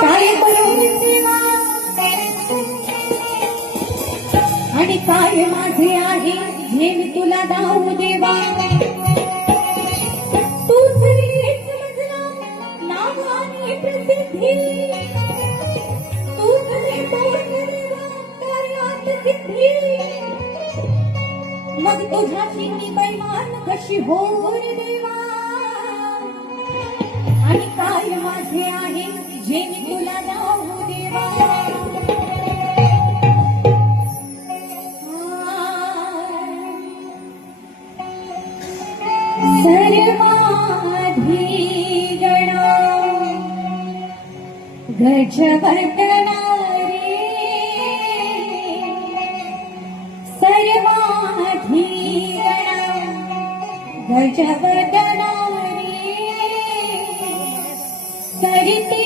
काय करू देवा आणि काय माझे आहे हे मी तुला दाऊ देवा. तूच रीच मजला नाव आणि प्रसिद्धी, तूच रे मोठ देवा कार्यात सिद्धी. मग तुझ्याशी मी बैमान कशी होर देवा आणि काय माझे आहे जे मी तुला दाऊ देवा. सर्वाधिगणा गजवदना रे, सर्वाधिगणा गजवदना रे, करते